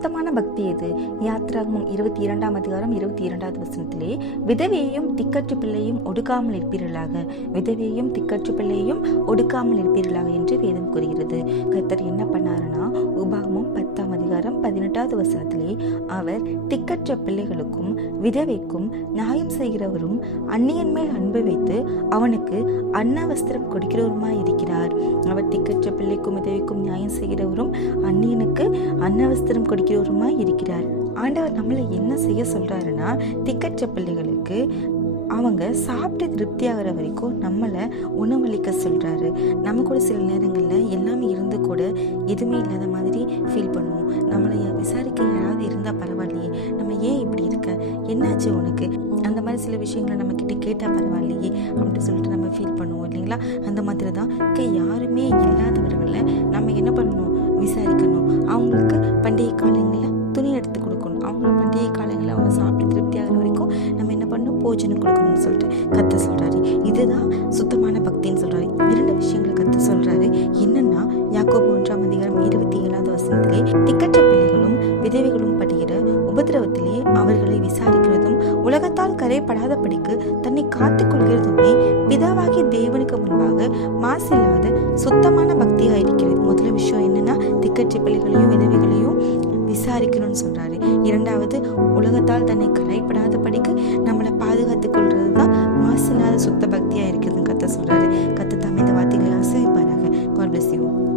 சுத்தமான பக்தி எது? யாத்ராகமம் 22 அதிகாரம் 22வது வசனத்திலே, விதவையையும் திக்கற்ற பிள்ளையும் ஒடுக்காமல் இருப்பீர்களாக, விதவையையும் திக்கற்ற பிள்ளையும் ஒடுக்காமல் இருப்பீர்களாக என்று வேதம் கூறுகிறது. கர்த்தர் என்ன பண்ணாருன்னா, உபாகமம் 10ஆம் அதிகாரம் 18வது வசனத்திலே, அவர் திக்கற்ற பிள்ளைகளுக்கும் விதவைக்கும் நியாயம் செய்கிறவரும் அந்நியன் மேல் அன்பு வைத்து அவனுக்கு அன்னவஸ்திரம் கொடுக்கிறவருமாய் இருக்கிறார். அவர் திக்கற்ற பிள்ளைக்கும் விதவைக்கும் நியாயம் செய்கிறவரும் அந்நியனுக்கு அன்னவஸ்திரம் கொடுக்கிறவருமாய் இருக்கிறார். ஆண்டவர் நம்மளை என்ன செய்ய சொல்றாருன்னா, திக்கற்ற பிள்ளைகளுக்கு அவங்க சாப்பிட்டு திருப்தி ஆகிற வரைக்கும் நம்மளை உணவளிக்க சொல்றாரு. நம்ம கூட சில நேரங்களில் எல்லாமே இருந்து கூட எதுவுமே இல்லாத மாதிரி ஃபீல் பண்ணுவோம். நம்மளை விசாரிக்க யாராவது இருந்தால் பரவாயில்லையே, நம்ம ஏன் இப்படி இருக்க, என்னாச்சு உனக்கு, அந்த மாதிரி சில விஷயங்களை நம்ம கிட்ட கேட்டால் பரவாயில்லையே அப்படின்னு சொல்லிட்டு நம்ம ஃபீல் பண்ணுவோம் இல்லைங்களா? அந்த மாதிரி தான் யாருமே இல்லாதவர்களை நம்ம என்ன பண்ணணும், விசாரிக்கணும். அவங்களுக்கு பண்டிகை காலங்களில் துணி எடுத்து கொடுக்கணும். அவங்கள பண்டிகை காலங்களில் அவங்க சாப்பிட்டு திருப்தி ஆகிற வரைக்கும் நம்ம என்ன பண்ணணும், போஜனம் கொடுக்கணும்னு சொல்லிட்டு கர்த்தர் சொல்றாரு. இதுதான் சுத்தமான பக்தின்னு சொல்றாரு. 2 விஷயங்களை கர்த்தர் சொல்றாரு. என்னன்னா, யாக்கோபு 1ஆம் அதிகாரம் 27வது வசனத்திலே, திக்கற்ற பிள்ளைகளும் விதவைகளும் படுகிற உபத்திரவத்திலே அவர்களை விசாரிக்கிறதும் உலகத்தால் கரைப்படாதபடிக்கு தன்னை காத்துக் கொள்கிறதுமே பிதாவாகிய தேவனுக்கு முன்பாக மாசில்லாத சுத்தமான பக்தியா இருக்கிறது. முதல் விஷயம் என்னன்னா, திக்கற்ற பிள்ளைகளையும் விதவைகளையும் விசாரிக்கணும்னு சொல்றாரு. 2வது, உலகத்தால் தன்னை கரைப்படாத படிக்கு நம்மளை பாதுகாத்துக் கொள்றது தான் மாசில்லாத சுத்த பக்தியா இருக்குதுன்னு கர்த்தர் சொல்றாரு. கர்த்தர் தாமே இந்த வார்த்தைகளை ஆசீர்வதிப்பாராக. God bless you.